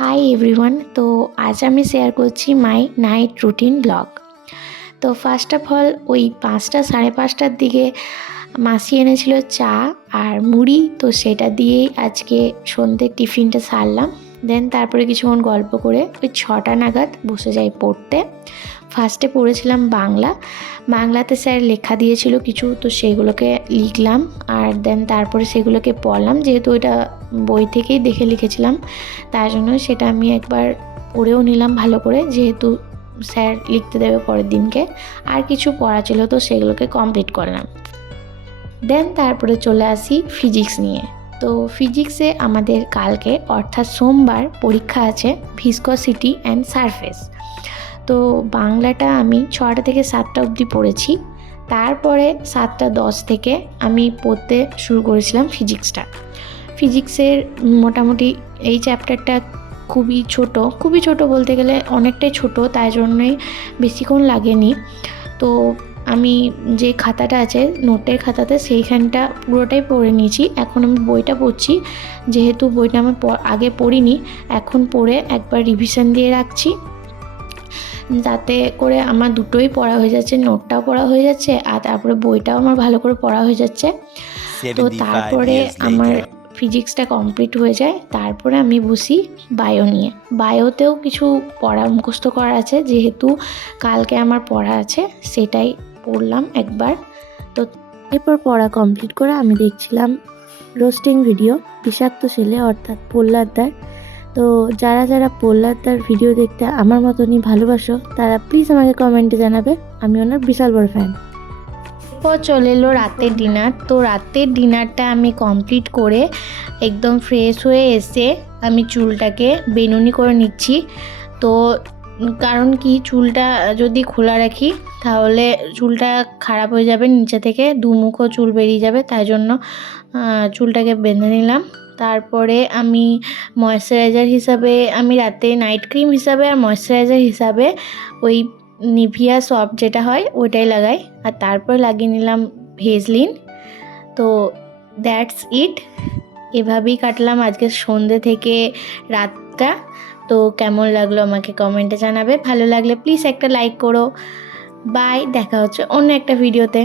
Hi everyone. তো আজ আমি শেয়ার করছি মাই নাইট রুটিন ব্লগ। তো ফার্স্ট অফ অল ওই 5টা সাড়ে 5টার দিকে মাসি এনেছিল চা আর মুড়ি, তো সেটা দিয়েই আজকে সন্ধ্যের টিফিনটা সারলাম। দেন তারপরে কিছুক্ষণ গল্প করে ওই 6টা নাগাদ বসে যাই পড়তে। ফার্স্টে পড়েছিলাম বাংলাতে স্যার লেখা দিয়েছিল কিছু, তো সেগুলোকে লিখলাম আর দেন তারপরে সেগুলোকে পড়লাম। যেহেতু ওইটা বই থেকেই দেখে লিখেছিলাম, তার জন্য সেটা আমি একবার পড়েও নিলাম ভালো করে, যেহেতু স্যার লিখতে দেবে পরের দিনকে। আর কিছু পড়া ছিল, তো সেগুলোকে কমপ্লিট করলাম। দেন তারপরে চলে আসি ফিজিক্স নিয়ে। তো ফিজিক্সে আমাদের কালকে অর্থাৎ সোমবার পরীক্ষা আছে ভিসকসিটি অ্যান্ড সারফেস। তো বাংলাটা আমি 6টা থেকে 7টা অবধি পড়েছি। তারপরে 7টা 10 থেকে আমি পড়তে শুরু করেছিলাম ফিজিক্সের মোটামুটি এই চ্যাপ্টারটা খুবই ছোট বলতে গেলে অনেকটাই ছোট, তাই জন্যই বেশিক্ষণ লাগেনি। তো আমি যে খাতাটা আছে নোটের খাতাতে সেইখানটা পুরোটাই পড়ে নিয়েছি। এখন আমি বইটা পড়ছি, যেহেতু বইটা আমি আগে পড়িনি, এখন পড়ে একবার রিভিশন দিয়ে রাখছি, যাতে করে আমার দুটোই পড়া হয়ে যাচ্ছে, নোটটাও পড়া হয়ে যাচ্ছে আর তারপরে বইটাও আমার ভালো করে পড়া হয়ে যাচ্ছে। তো তারপরে আমার ফিজিক্সটা কমপ্লিট হয়ে যায়। তারপরে আমি বসি বায়ো নিয়ে। বায়োতেও কিছু পড়া মুখস্থ করা আছে, যেহেতু কালকে আমার পড়া আছে, সেটাই পড়লাম একবার। তো এরপর পড়া কমপ্লিট করে আমি দেখছিলাম রোস্টিং ভিডিও বিষাক্ত ছেলে অর্থাৎ প্রহ্লাদদার। তো যারা প্রহ্লাদদার ভিডিও দেখতে আমার মতনই ভালোবাসো, তারা প্লিজ আমাকে কমেন্টে জানাবে, আমি ওনার বিশাল বড় ফ্যান। এরপর চলে এলো রাতের ডিনার। তো রাতের ডিনারটা আমি কমপ্লিট করে একদম ফ্রেশ হয়ে এসে আমি চুলটাকে বেনুনি করে নিচ্ছি। তো কারণ কি, চুলটা যদি খোলা রাখি তাহলে চুলটা খারাপ হয়ে যাবে, নিচে থেকে দুমুখো চুল বেরিয়ে যাবে, তাই জন্য চুলটাকে বেঁধে নিলাম। তারপরে আমি ময়েশ্চারাইজার হিসাবে আমি রাতে নাইট ক্রিম হিসাবে আর ময়েশ্চারাইজার হিসাবে ওই নিভিয়া সফট যেটা হয় ওইটাই লাগাই, আর তারপর লাগিয়ে নিলাম ভেজলিন। তো দ্যাটস ইট। এভাবেই কাটলাম আজকে সন্ধ্যে থেকে রাতটা। তো কেমন লাগলো আমাকে কমেন্টে জানাবে, ভালো লাগলে প্লিজ একটা লাইক করো। বাই, দেখা হচ্ছে অন্য একটা ভিডিওতে।